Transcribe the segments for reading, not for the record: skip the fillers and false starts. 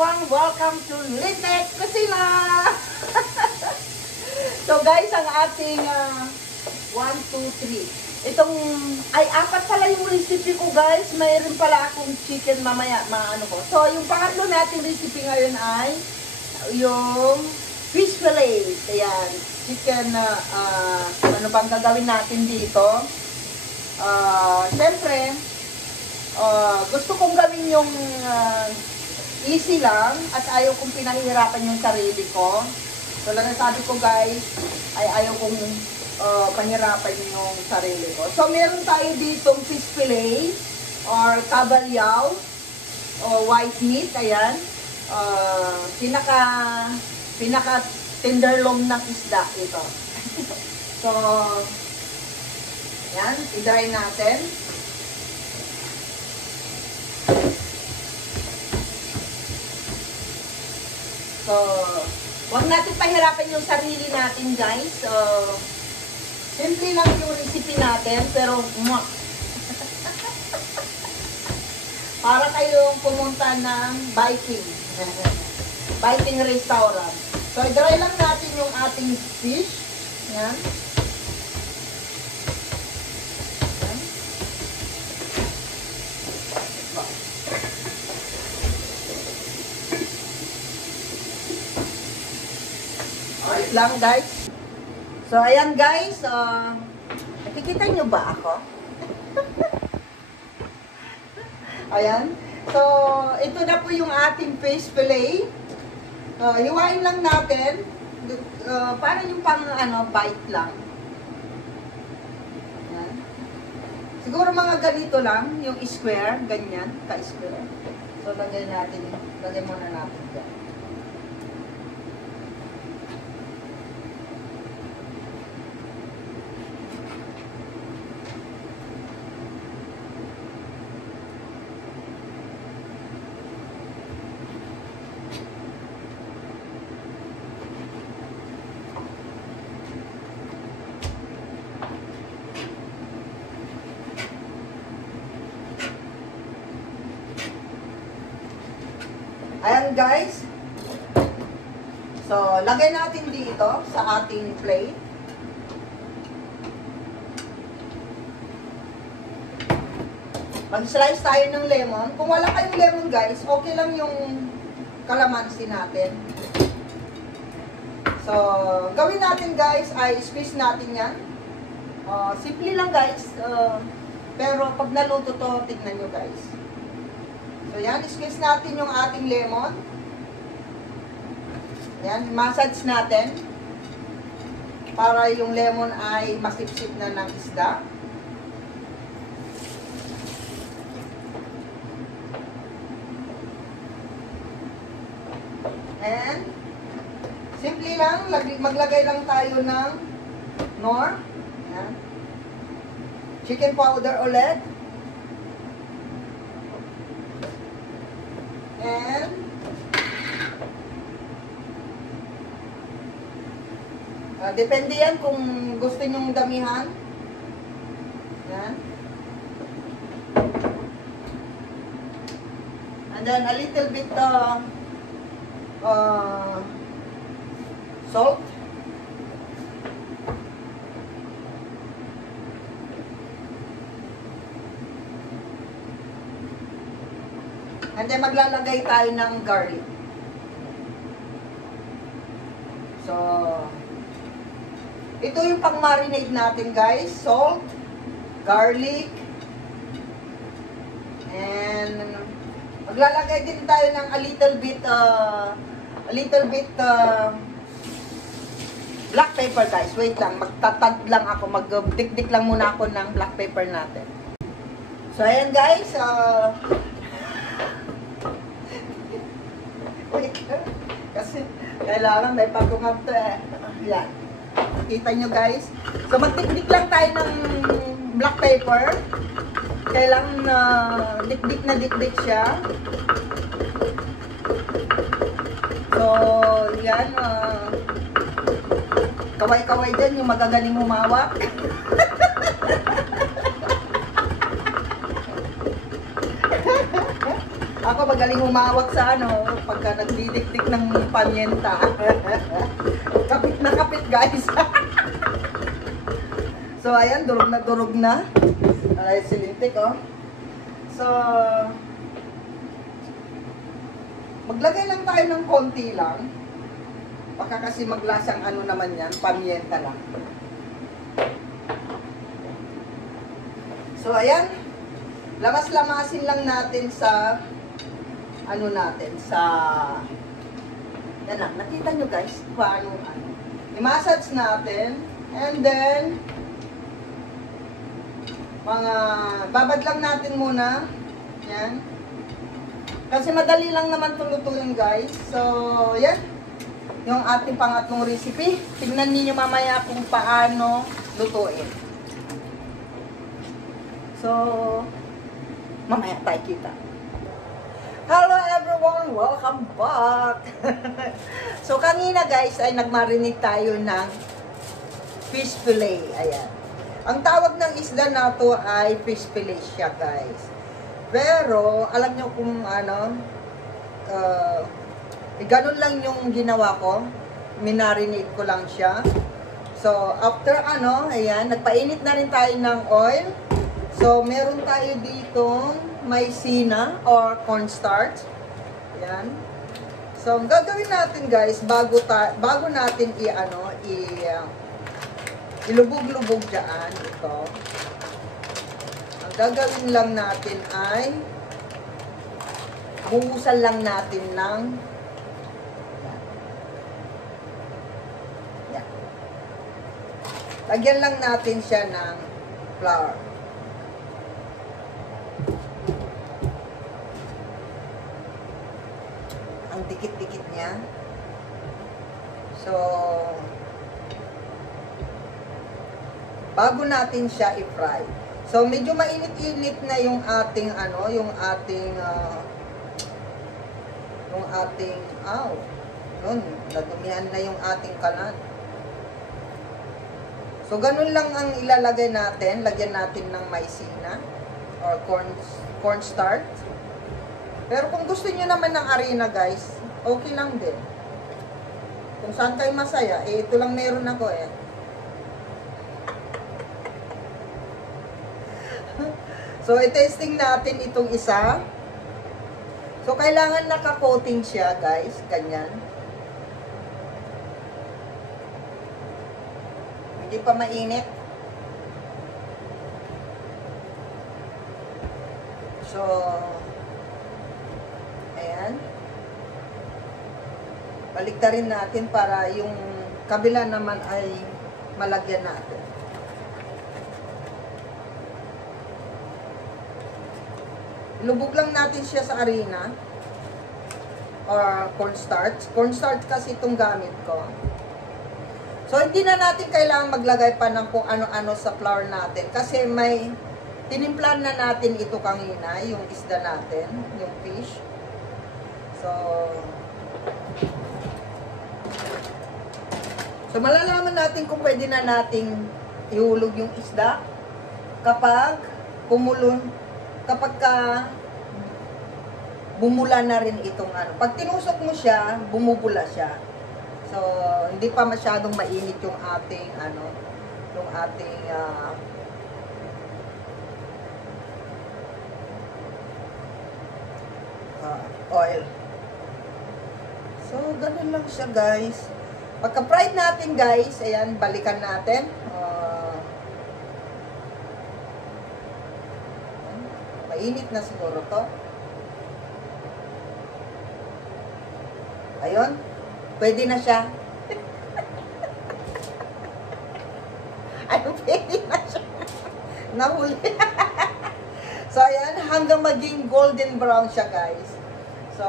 everyone! Welcome to Litek Kusina! So guys, ang ating 1, 2, 3. Itong, ay apat pala yung recipe ko guys. Mayroon pala akong chicken mamaya, maano ko. So yung pangatlo nating recipe ngayon ay yung fish fillet. Ayan, chicken, ano bang gagawin natin dito? Siyempre, gusto kong gawin yung easy lang at ayaw kong pinahihirapan yung sarili ko. So lang sabi ko guys, ay ayaw kong pahirapan yung sarili ko. So meron tayo ditong fish fillet or kabalyaw o white meat. Ayan, pinaka tenderloin ng isda ito. So yan, i-dry natin. So, huwag natin pahirapan yung sarili natin, guys. So, simple lang yung recipe natin, pero para kayong pumunta ng biking. Biking restaurant. So, i-dry lang natin yung ating fish. Yan. Lang guys. So ayan guys, nakikita nyo ba ako? Ayan. So ito na po yung ating fish fillet. Hiwain lang natin para yung pang bite lang. Ayan. Siguro mga ganito lang, yung square, ganyan, ka-square. So lagay muna natin dyan. Ayan guys. So, lagay natin dito sa ating plate. Mag-slice tayo ng lemon. Kung wala kayong lemon guys, okay lang yung kalamansi natin. So, gawin natin guys ay squeeze natin yan. Simple lang guys. Pero pag naluto to, tignan nyo guys. So, yan. Squeeze natin yung ating lemon. Yan. Massage natin. Para yung lemon ay masipsip na ng isda. And, simple lang. Maglagay lang tayo ng nor. Yan. Chicken powder ulit. And depende yan kung gusto nyong damihan. Yan. And then a little bit salt. And then maglalagay tayo ng garlic. So, ito yung pang-marinate natin guys. Salt, garlic, and maglalagay din tayo ng a little bit black pepper guys. Wait lang, magtatag lang ako. Magdikdik lang muna ako ng black pepper natin. So, ayan guys. Kasi kailangan may pagungap to eh. Yan. Kita nyo guys. So magdikdik lang tayo ng black pepper. Kailangan dikdik na dikdik siya. So yan. Kaway-kaway dyan yung magagaling humawak. Ako magaling humawak sa ano, pagka nagdidikdik ng pamienta. Kapit na kapit, guys. So, ayan, durog na. Ay, silintik, oh. So, maglagay lang tayo ng konti lang. Baka kasi maglasang ano naman yan, pamienta lang. So, ayan. Lamas-lamasin lang natin sa, ano natin, sa, yan lang, nakita nyo guys, paano, ano. I-massage natin, and then, babad lang natin muna, yan. Kasi madali lang naman itong lutuin guys. So, yan. Yung ating pangatlong recipe. Tignan niyo mamaya kung paano lutuin. So, mamaya tayo kita. Hello everyone! Welcome back! So, kanina guys ay nagmarinig tayo ng fish fillet. Ayan. Ang tawag ng isda na to ay fish fillet siya guys. Pero, alam nyo kung ano, ganun lang yung ginawa ko. Minarinate ko lang siya. So, after ano, ayan, nagpainit na rin tayo ng oil. So, meron tayo ditong maizena or cornstarch. Ayan. So, ang gagawin natin guys, bago natin ilubog-lubog dyan, ito. Ang gagawin lang natin ay buhusan lang natin ng yan. Lagyan lang natin siya ng flour. Ang dikit-dikit niya. So, bago natin siya i-fry. So, medyo mainit-init na yung ating, nadumihan na yung ating kalan. So, ganun lang ang ilalagay natin. Lagyan natin ng maizena or cornstarch. Pero kung gusto niyo naman ng harina, guys, okay lang din. Kung saan kayo masaya, ito lang meron ako eh. So, i-testing natin itong isa. So, kailangan naka-coating siya, guys. Ganyan. Hindi pa mainit. So, ayan. Baliktarin natin para yung kabila naman ay malagyan natin. Lubog lang natin siya sa harina or cornstarch. Cornstarch kasi itong gamit ko. So, hindi na natin kailangan maglagay pa ng kung ano-ano sa flour natin. Kasi may tinimplan na natin ito kanina, yung isda natin, yung fish. So malalaman natin kung pwede na nating ihulog yung isda kapag bumula na rin itong ano. Pag tinusok mo siya, bumubula siya. So, hindi pa masyadong mainit yung ating oil. So, ganun lang siya guys. Pagka-fried natin guys, ayan, balikan natin. Mainit na siguro to. Ayun. Pwede na siya. Ayun, pwede na siya. Nahuli. So, ayan, hanggang maging golden brown siya, guys. So,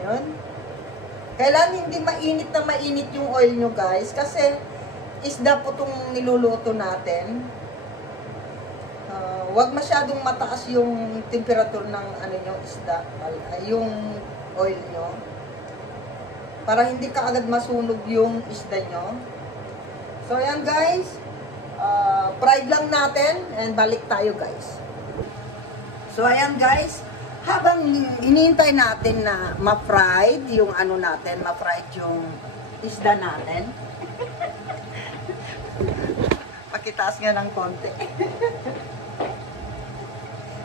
ayun. Kailangan hindi mainit na mainit yung oil nyo, guys. Kasi, isda po itong niluluto natin. Huwag masyadong mataas yung temperature ng isda, yung oil nyo. Para hindi kaagad masunog yung isda nyo. So, ayan guys. Fried lang natin and balik tayo guys. So, ayan guys, habang hinihintay natin na ma-fried yung ano natin, ma-fried yung isda natin. Pakitaas nga ng konti.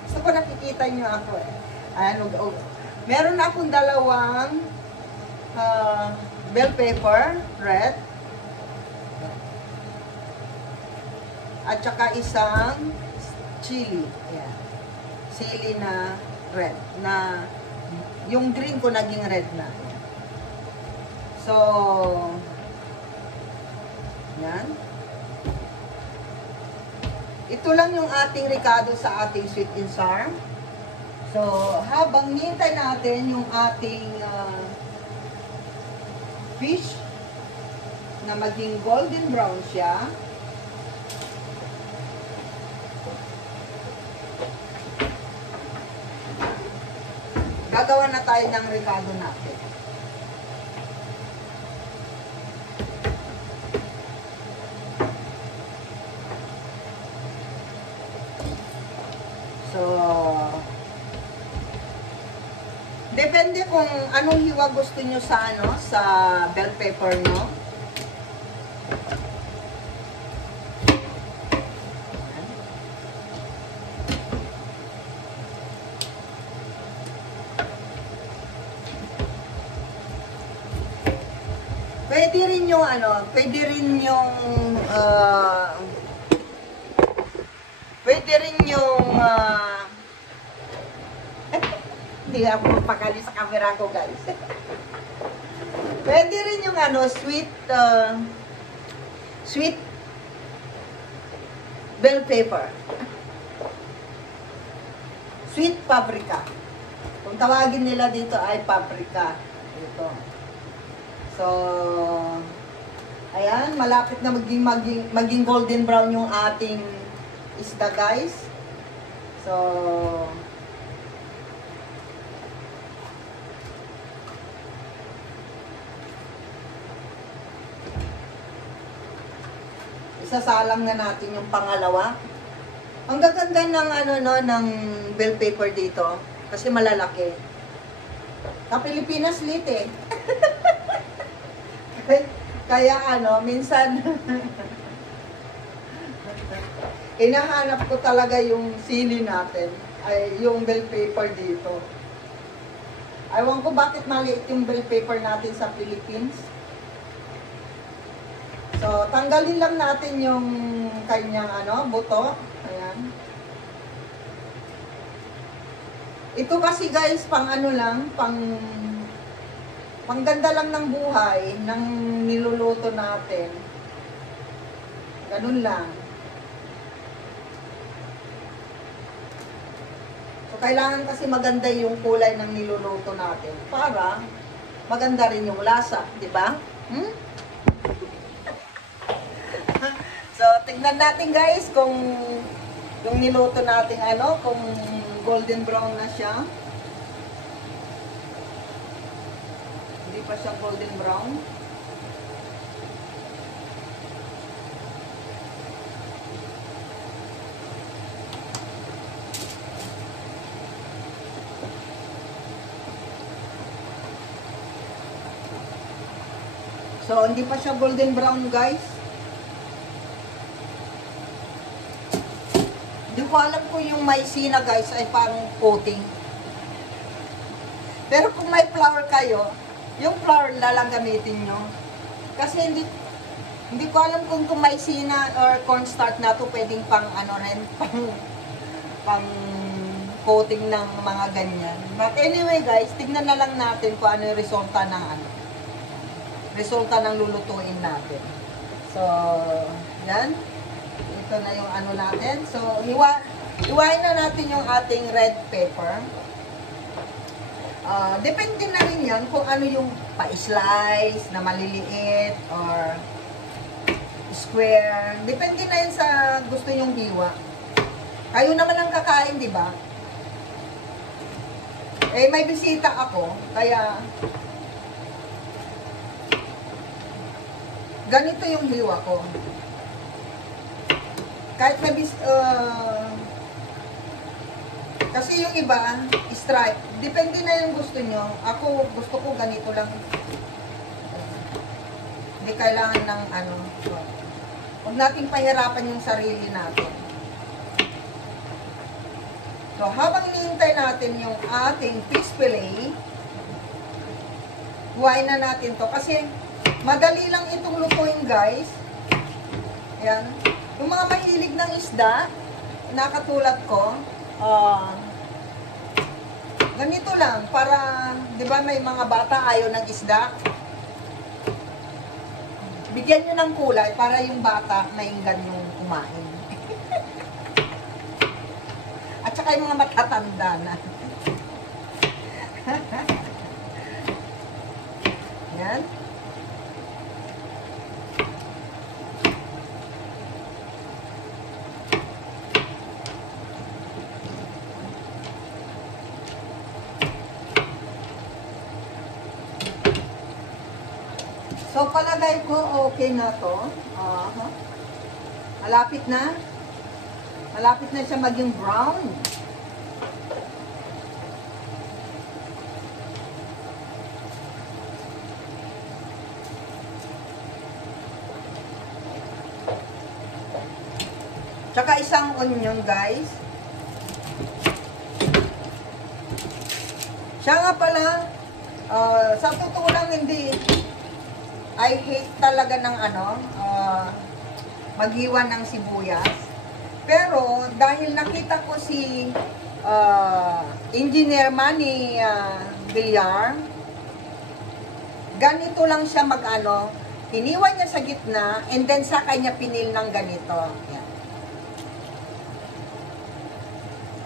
Gusto ko nakikita nyo ako eh. Ayan, meron akong dalawang bell pepper, red. At saka isang chili. Ayan. Chili na red. Na, yung green ko naging red na. Ayan. So, yan. Ito lang yung ating ricado sa ating sweet and sour. So, habang nintay natin yung ating fish na maging golden brown siya, gagawa na tayo ng ricado natin. So, depende kung anong hiwa gusto nyo sa, ano, sa bell pepper nyo. Pwede rin yung ano, pwede rin yung hindi ako mapakali sa camera ko, guys. Pwede rin yung ano, sweet bell pepper. Sweet paprika. Kung tawagin nila dito ay paprika. Ito. So, ayan, malapit na maging golden brown yung ating isda, guys. So, isasalang na natin yung pangalawa. Ang gaganda ng ano no, ng bell pepper dito kasi malalaki. Sa Pilipinas lit eh. Kaya ano, minsan inahanap ko talaga yung sili natin, ay yung bell pepper dito. Ewan ko bakit maliit yung bell pepper natin sa Philippines. So, tanggalin lang natin yung kanyang ano, buto. Ayan. Ito kasi guys, pang ano lang, pangganda lang ng buhay ng niluluto natin. Ganun lang. So, kailangan kasi maganda yung kulay ng niluluto natin para maganda rin yung lasa, di ba? So, tingnan natin guys kung yung niluto natin ano, kung golden brown na siya. Hindi pa siya golden brown. So, hindi pa siya golden brown guys. Hindi ko alam kung yung maizena guys ay parang coating. Pero kung may flour kayo, yung flour lang gamitin nyo. Kasi hindi ko alam kung maizena or cornstarch na to pwedeng pang ano rin, pang coating ng mga ganyan. But anyway guys, tignan na lang natin kung ano yung resulta ng ano. Resulta ng lulutuin natin. So, yan. Ito na yung ano natin. So, hiwain na natin yung ating red pepper. Depende na rin yan kung ano yung pa-slice na maliliit or square. Depende na yan sa gusto yung hiwa. Kayo naman ang kakain, di ba? Eh, may bisita ako. Kaya, ganito yung hiwa ko. Kasi yung iba, stripe. Depende na yung gusto nyo. Ako, gusto ko ganito lang. Hindi kailangan ng ano. So, huwag nating pahirapan yung sarili natin. So, habang hinihintay natin yung ating fish fillet, huwain na natin to. Kasi, madali lang itong lutuin, guys. Ayan. Yung mga mahilig ng isda, nakatulad ko, ganito lang, para, di ba may mga bata ayaw ng isda? Bigyan nyo ng kulay para yung bata mainggan yung kumain. At saka yung mga matatanda na. Yan. So, palagay ko, okay na to. Malapit na. Malapit na siya maging brown. Tsaka isang onion, guys. Siya nga pala, sa totoo lang hindi, I hate talaga ng ano, maghiwan ng sibuyas. Pero, dahil nakita ko si Engineer Manny Villar, ganito lang siya mag-ano, hiniwan niya sa gitna, and then sa kanya pinil ng ganito. Yan.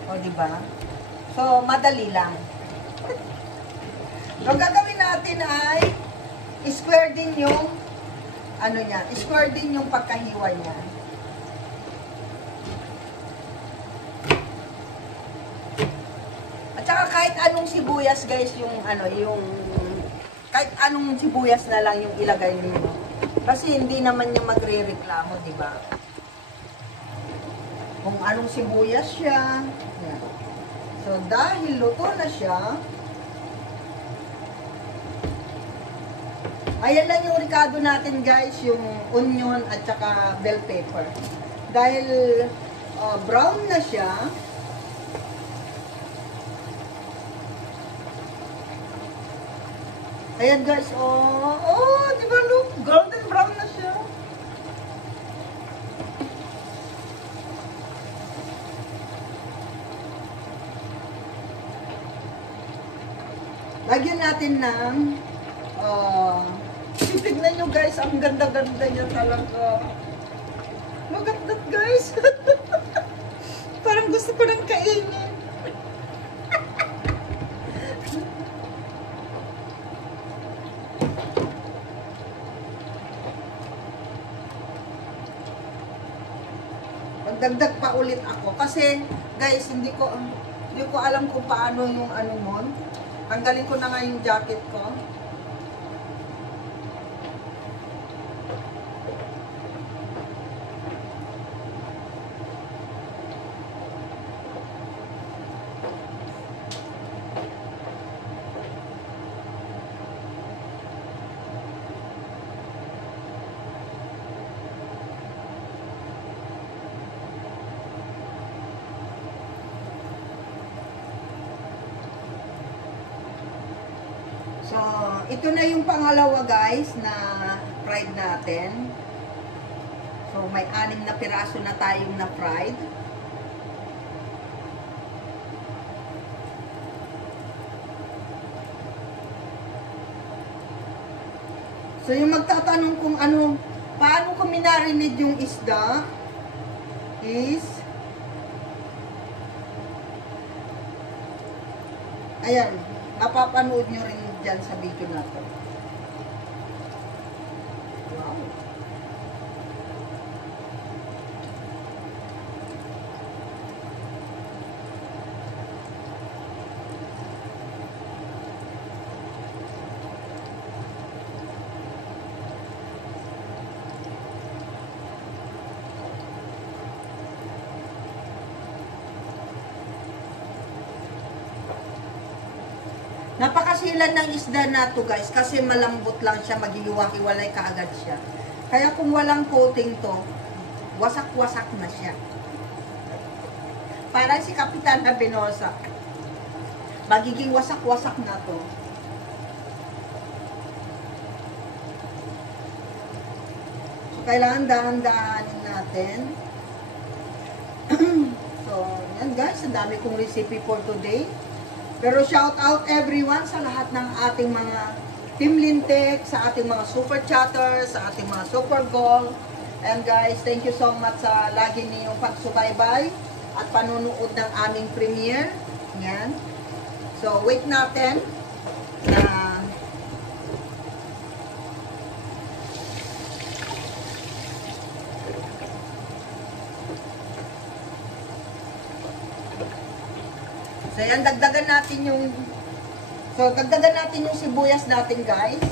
O, diba? So, madali lang. So, gagawin natin ay square din yung ano niya, square din yung pagkahiwa niya. At saka kahit anong sibuyas, guys, yung ano, yung kahit anong sibuyas na lang yung ilagay niyo. Kasi hindi naman niya magrereklamo, di ba? Kung anong sibuyas siya. Yan. So dahil luto na siya, ayan lang yung ricado natin, guys, yung onion at saka bell pepper. Dahil brown na siya, ayan, guys, di ba, look, golden brown na siya. Lagyan natin ng tignan nyo, guys, ang ganda-ganda niya talaga. Look at that, guys. Parang gusto ko nang kainin. Magdagdag pa ulit ako. Kasi, guys, hindi ko alam kung paano yung ano mo. Tanggalin ko na nga yung jacket ko. So, ito na yung pangalawa, guys, na fried natin. So, may 6 na piraso na tayong na fried. So, yung magtatanong kung ano, paano ko minarinate yung isda is, ayan, mapapanood nyo rin dyan sa video na to. Wow. kasilan ng isda na to guys, kasi malambot lang siya, maghihiwa-hiwalay kaagad siya. Kaya kung walang coating to, wasak-wasak na siya. Parang si Kapitan Benosa. Magiging wasak-wasak na to. So, kailangan dahan-dahanin natin. So, yan guys, ang dami kong recipe for today. Pero shout out everyone sa lahat ng ating mga Team Lintek, sa ating mga super chatters, sa ating mga super goal. And guys, thank you so much sa lagi niyong pagsubaybay at panunood ng aming premiere. Yan. So, wait natin na so, yan, dagdagan natin yung sibuyas natin, guys.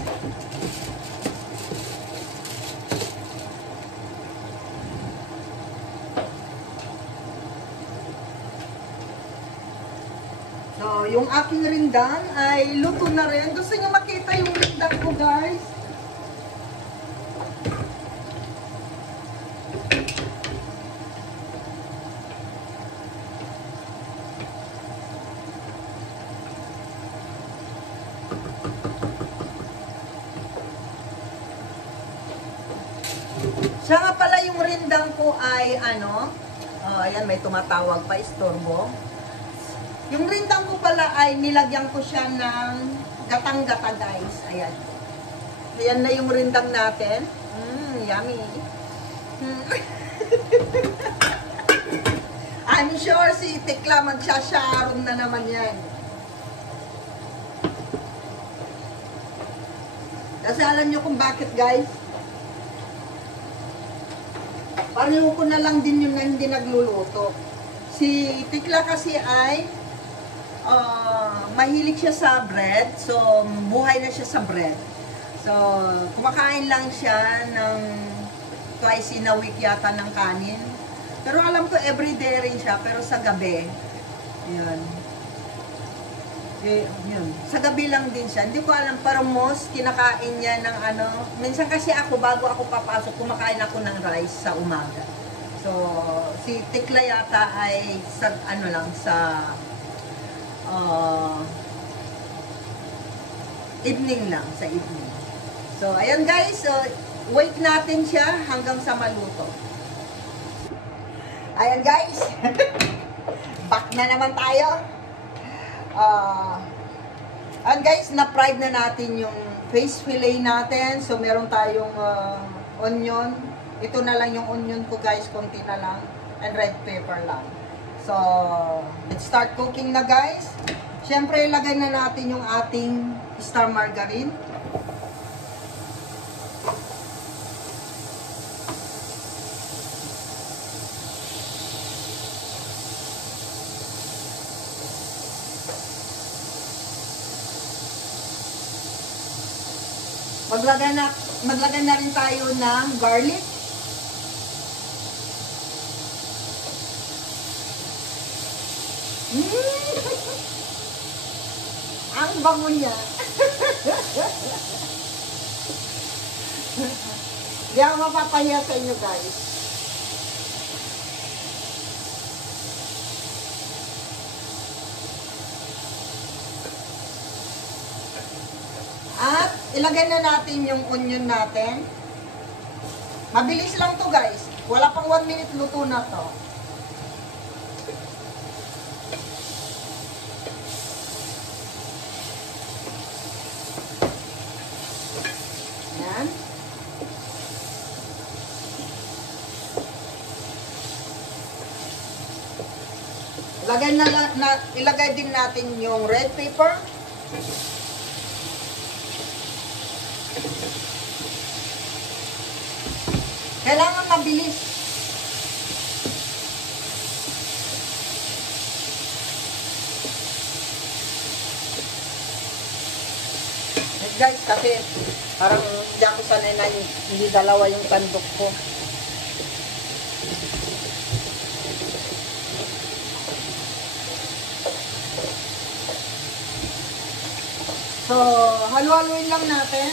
So, yung aking rindang ay luto na rin. Gusto niyo makita yung rindang ko, guys? Siya nga pala yung rindang ko ay ayan, may tumatawag pa, istorbo. Yung rindang ko pala ay nilagyan ko siya ng gatang-gata, guys. Ayan. Ayan na yung rindang natin. Yummy. I'm sure si Tekla magsasharon na naman yan. Kasi alam nyo kung bakit, guys? Pareho ko na lang din yung na hindi nagluluto. Si Tekla kasi ay mahilig siya sa bread. So, buhay na siya sa bread. So, kumakain lang siya ng twice in a week yata ng kanin. Pero alam ko everyday rin siya, pero sa gabi. Yun. Yun. Sa gabi lang din siya. Hindi ko alam, pero most kinakain niya ng minsan kasi ako, bago ako papasok, kumakain ako ng rice sa umaga. So, si Tekla yata ay sa, evening lang, sa evening. So, ayan guys, so, wait natin siya hanggang sa maluto. Ayan guys, back na naman tayo. And guys, na-fried na natin yung face fillet natin. So, meron tayong onion. Ito na lang yung onion ko guys, konti na lang. And red pepper lang. So, let's start cooking na guys. Siyempre, ilagay na natin yung ating star margarine. Maglagay na rin tayo ng garlic. Ang bango niya. Hindi ako mapapahiya sa inyo guys. At ilagay na natin yung onion natin. Mabilis lang to guys. Wala pang 1 minute luto na to. Yan. Ilagay din natin yung red pepper. Kailangan mabilis. Guys, kasi parang hindi ako sanay na hindi dalawa yung tandok ko. So, halo-haloin lang natin.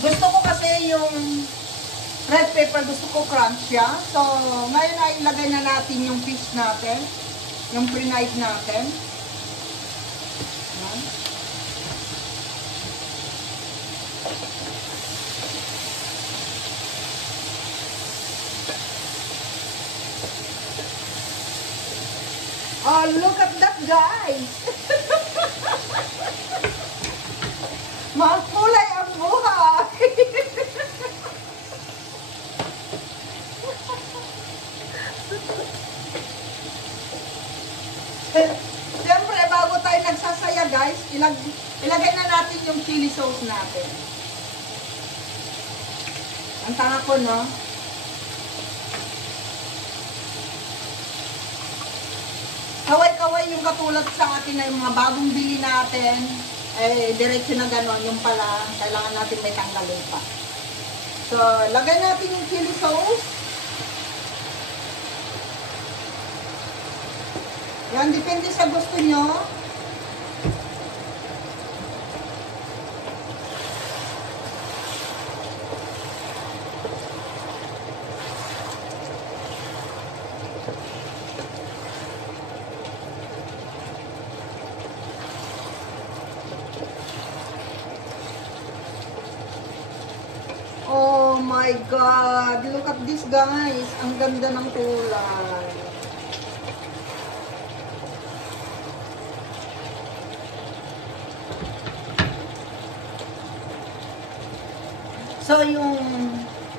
Gusto ko kasi yung red pepper, gusto ko crunch siya. So, ngayon ay ilagay na natin yung fish natin. Yung pre-night natin. Yan. Oh, look at that, guys! Makulay ang buhay! Siyempre, bago tayo nagsasaya, guys, ilagay na natin yung chili sauce natin. Ang tanga ko, no? Kaway-kaway yung katulad sa atin na yung mga bagong bili natin, eh, diretso na gano'n, yung pala, kailangan natin may tanggalin pa. So, lagay natin yung chili sauce. Yan, depende sa gusto nyo. Oh my God! Look at this, guys! Ang ganda ng kulay. So, yung,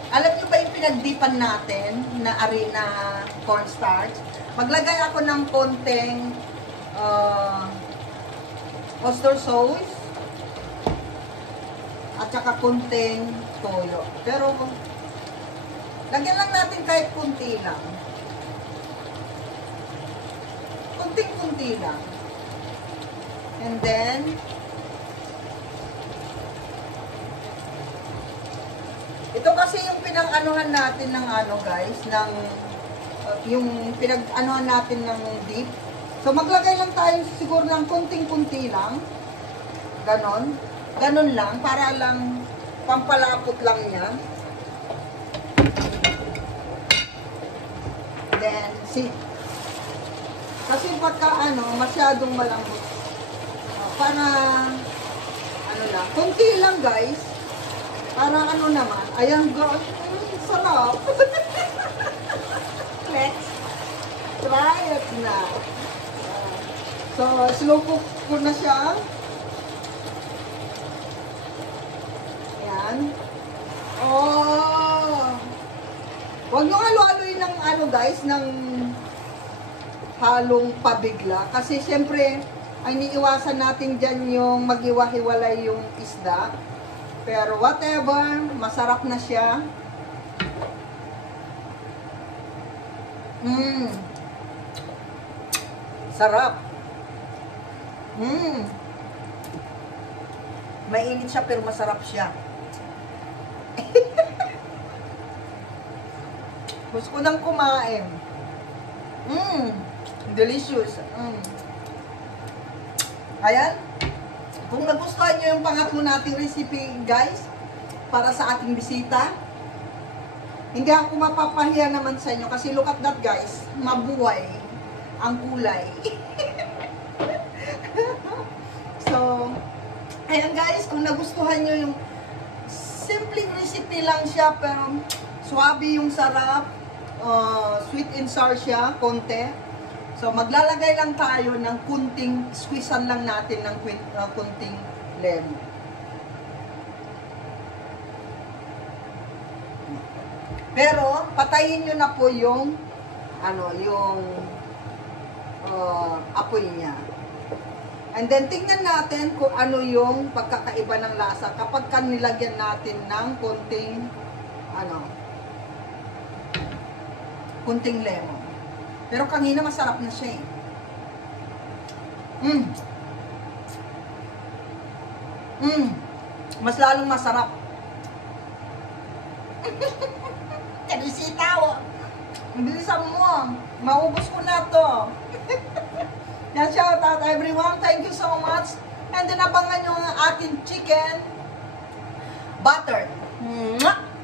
alam nyo ba yung pinagdipan natin na arena cornstarch? Maglagay ako ng konting oyster sauce at saka konting toyo. Pero, lagyan lang natin kahit kunti lang. Kunting-kunti lang. And then, ito kasi yung pinag-anuhan natin ng ano guys, ng yung pinag-anuhan natin ng dip. So maglagay lang tayo siguro ng kunting-kunti lang. Ganon. Ganon lang para lang pampalapot lang niya. Then see. Kasi pagka ano, masyadong malambot. Para ano lang, kunti lang guys. Para ano naman, ayan girl, sarap. Let's try it na. So, slow cook ko na siya. Ayan. Oh! Huwag nyo halo-haloyin ng ano guys, ng halong pabigla. Kasi syempre, ay niiwasan natin dyan yung mag-iwa-hiwalay yung isda. Pero whatever, masarap na siya. Sarap. Mainit siya pero masarap siya. Gusto ko nang kumain. Delicious. Ayan. Kung nagustuhan nyo yung pangatlo nating recipe, guys, para sa ating bisita, hindi ako mapapahiya naman sa inyo kasi look at that, guys. Mabuhay ang kulay. So, ayan guys, kung nagustuhan nyo yung simpleng recipe lang siya, pero swabe yung sarap, sweet and sour siya, konti. So, maglalagay lang tayo ng kunting, squeezean lang natin ng kunting lemon. Pero, patayin nyo na po yung, yung apoy niya. And then, tingnan natin kung ano yung pagkakaiba ng lasa kapag nilagyan natin ng kunting, kunting lemon. Pero kanina masarap na siya eh. Mas lalong masarap. Kadisitaw. Bilisan mo. Maubos ko na to. Yan, shout out everyone. Thank you so much. And then abangan nyo ang aking chicken butter. Mwah!